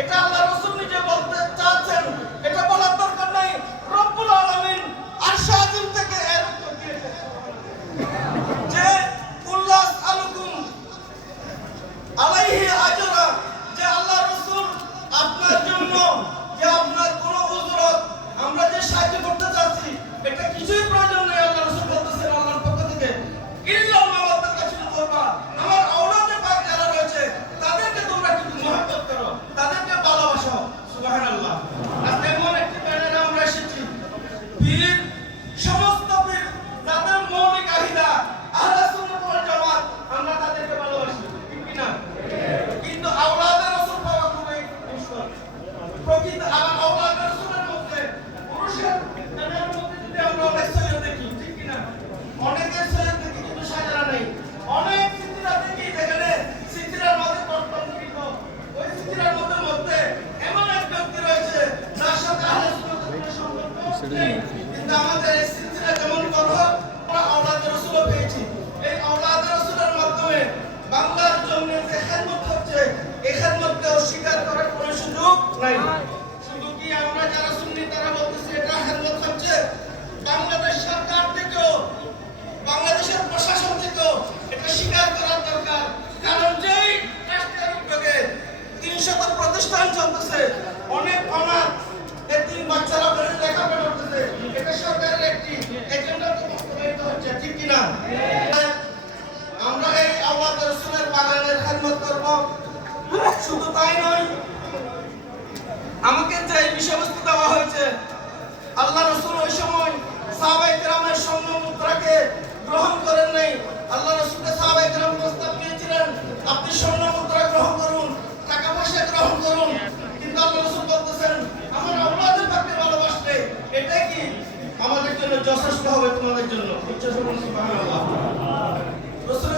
এটা আল্লাহ রাসূল নিজে বলতে চাচ্ছেন, এটা বলার দরকার নাই। রব্বুল আলামিন আরশে আজিম থেকে এর উত্তর দিয়েছেন যে কুল্লাস আলুকুম আলাইহি আজরা, যে আল্লাহ রাসূল আপনার জন্য যে আপনার কোন উযরত আমরা যে সাহায্য করতে চাচ্ছি এটা কিছুই প্রয়োজন নেই। আল্লাহ রাসূল বলতেছেন আল্লাহর পক্ষ থেকে ইল্লা মাওয়াদাতা ফিল কুরবা, আমার আওলাদে পাক যারা রয়েছে তাদেরকে তোমরা কিন্তু মহব্বত করো, তাদেরকে ভালোবাসো। সুবহানাল্লাহ। আজকে এমন একটি ব্যানারে আমরা এসেছি, পীর সমস্ত পীর যাদের মৌলিক আকিদা আহলে সুন্নাত ওয়াল জামাত, আমরা তাদেরকে ভালোবাসি, ঠিক কি না? কিন্তু আওলাদে রাসূল পাওয়া খুবই দুষ্কর। প্রকৃত আমার আওলাদে রাসূলের মধ্যে পুরুষের তাদের মধ্যে যদি আমরা অনেক সৈয়দ দেখি, ঠিক কি না? অনেকের সৈয়দ দেখি কিন্তু সাজারা নেই। অনেক সিদ্দিরা দেখি যেখানে সিদ্দিরার মধ্যে কর্তব্য, ওই সিদ্দিরার মধ্যে এমন এক ব্যক্তি রয়েছে যার সাথে আহলে সুন্নাতের কোনো সম্পর্ক নেই। কিন্তু আমাদের এই সিদ্দিরা যেমন কথা আমরা আওলাদে রাসূলও পেয়েছি। এই আওলাদে রাসূলের মাধ্যমে বাংলার জমিনে যে খেদমত হচ্ছে, এই খেদমতকে অস্বীকার করার কোনো সুযোগ নাই। শুধু কি আমরা যারা সুন্নি তারা বলতেছি এটা খেদমত হচ্ছে, বাংলাদেশ সরকার থেকেও বাংলাদেশের প্রশাসন থেকেও এটা স্বীকার করার দরকার। কারণ যেই রাষ্ট্রের উদ্যোগে ৩০০ প্রতিষ্ঠান চলতেছে, অনেক অনাথ এতিম বাচ্চারা বেড়ে লেখাপড়া করতেছে, এটা সরকারের একটি এজেন্ডাতে বাস্তবায়িত হচ্ছে, ঠিক কিনা? আমরা এই আওলাদে রাসূলের বাগানের খেদমত করব। শুধু তাই নয়, আমাকে যে বিষয়বস্তু দেওয়া হয়েছে, আল্লাহ রাসূল ওই সময় সাহাবায়ে কেরামের স্বর্ণ মুদ্রাকে গ্রহণ করেন নাই। আল্লাহ রাসূলকে সাহাবায়ে কেরাম প্রস্তাব দিয়েছিলেন আপনি স্বর্ণ মুদ্রা গ্রহণ করুন, টাকা পয়সা গ্রহণ করুন, কিন্তু আল্লাহ রাসূল বলতেছেন আমার আওলাদের পাককে ভালোবাসলে এটাই কি আমাদের জন্য যথেষ্ট হবে তোমাদের জন্য। সুবহানাল্লাহ। রাসূল